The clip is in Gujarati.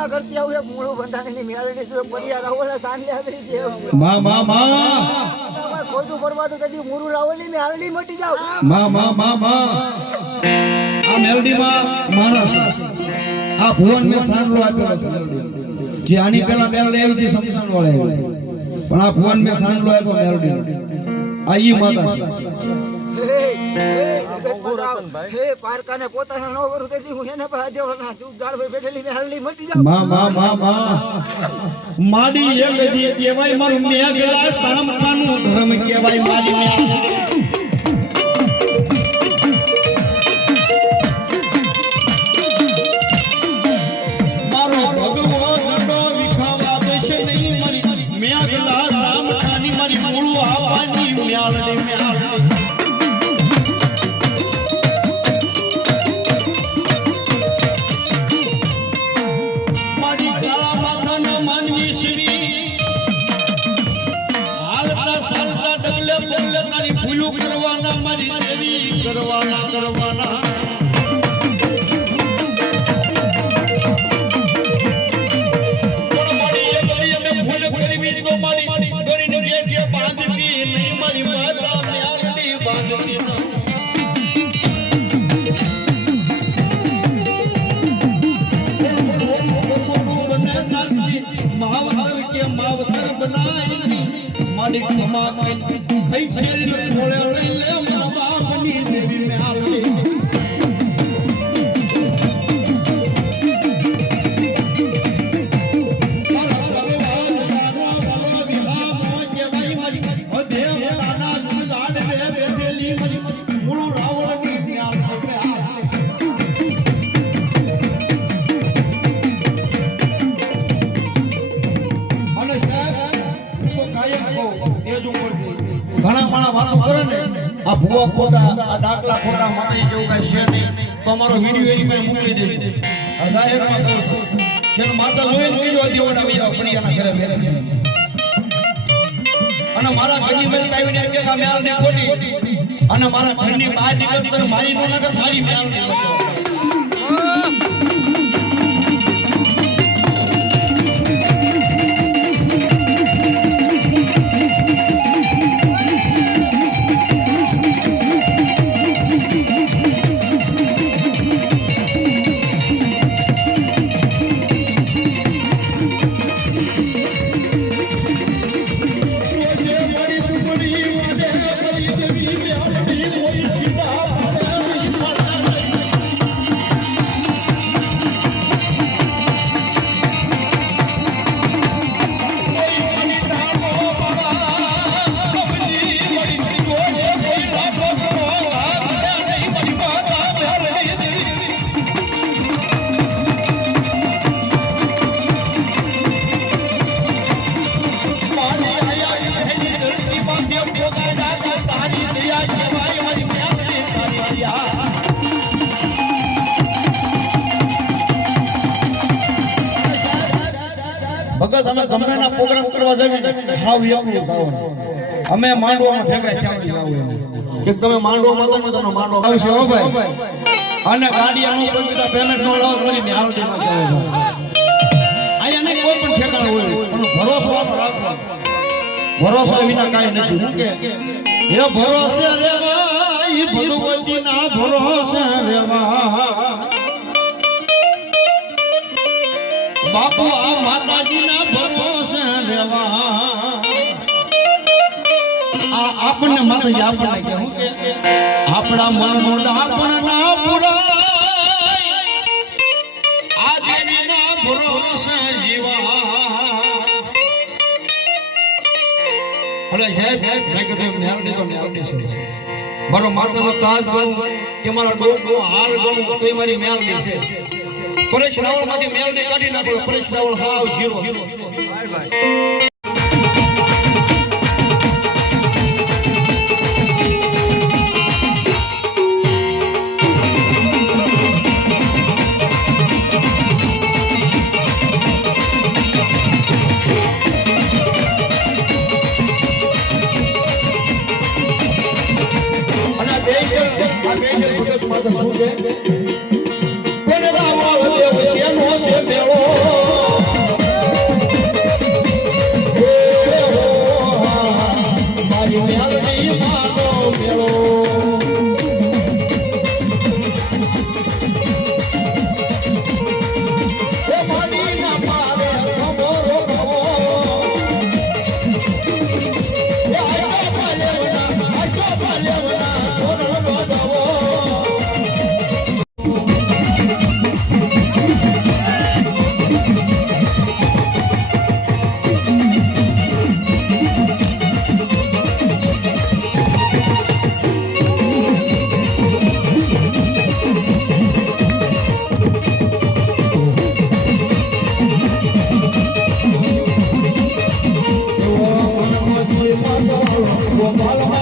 માં કરતી આવું એક મૂળું બંધાણીની મેળડી છે પરિયા રાવલે સાંજલે આવી દે માં માં માં તમારે ખોટું પડવાતું કદી મૂળું રાવલી મે હાલડી મટી જાવ માં માં માં માં આ મેલડી માં માણસ આ ભુવન મે સાંડલો આપ્યો છે મેલડી જે આની પહેલા મેલડી આવી હતી સમસણ વાળે પણ આ ભુવન મે સાંડલો આપ્યો મેલડી આ ઈ માતા હે પારકાને પોતાના નો કરું તેથી હું એને પાસે દેવના ચૂપ ગાળવે બેઠેલી મે હાલડી મટી જાવ માં માં માં માં માડી એ ગદી કહેવાય મારું મેઘલા સામખાનું ધર્મ કહેવાય મારી મે મારો ભગવો જડો વિખાવા દેશે નહીં મારી મેઘલા સામખાની મારી મૂળું આવવાની મ્યાલડી મ્યાલડી કરવાના મારી દેવી કરવાના કરવાના મારી એ ગરી અમે ભૂલ કરવી તો મારી ગરીને રેઠે બાંધતી નહીં મારી માતા મ્યાલડી બાંધતી માવતર કે માવતર બનાઈ મારી ખમા કઈ ફેરી ખોળે લઈ લે મારા બાપની દેવી મે હાલડી ઘણા ઘણા વાતો કરે ને આ ભૂવા ખોટા આ ડાકલા ખોટા માતાજી જેવું કઈ છે નહીં તો અમારો વિડિયો એની પાસે મોકલી દેવી આ જાહેરમાં કહું છું કે માતા જોઈને બીજો દેવડા બીજા પડિયાના ઘરે બેઠા છે અને મારા ઘરની બધી આવીને કે આ મેલની ખોટી અને મારા ઘરની બહાર નીકળ મારી નો નગર મારી મેલની ભગત અમે ગમેના પ્રોગ્રામ કરવા જઈએ હાવ એકલું જાવ અમે માંડવામાં ઠેકાય ક્યાં જાવ કે તમે માંડવામાં તો તમે માંડો આવશે હો ભાઈ અને ગાડી આનો કોઈ બીજા પેમેન્ટ નો લાવો કરીને હાલતી માં જાવ આયા નહીં કોઈ પણ ઠેકાણ હોય પણ ભરોસો રાખો ભરોસો વિના કાઈ નથી હું કે એ ભરોસે રેવા ઈ ભગવતી ના ભરોસે રેવા બાપુ આ માતાજી ના ભરોસે રેવા આ આપણને માતાજી આપણને કે હું કે આપણા મનનો ડાપણ ના પુરાય આ દેવી ના ભરોસે જીવા અરે હે મેં કીધું નેરડી તો નેરડી છે મારો માથાનો તાજ ગણું કે મારો ડોકો હાર ગણું તો મારી મેલડી છે પરેશ રાવલ માંથી મેલડી કાઢી નાખો પરેશ રાવલ હાવ 0 બાય બાય અને બેસર ભગત માતા શું છે કોને રાવલ દેવ શેનો છે બેળો ગોપાલ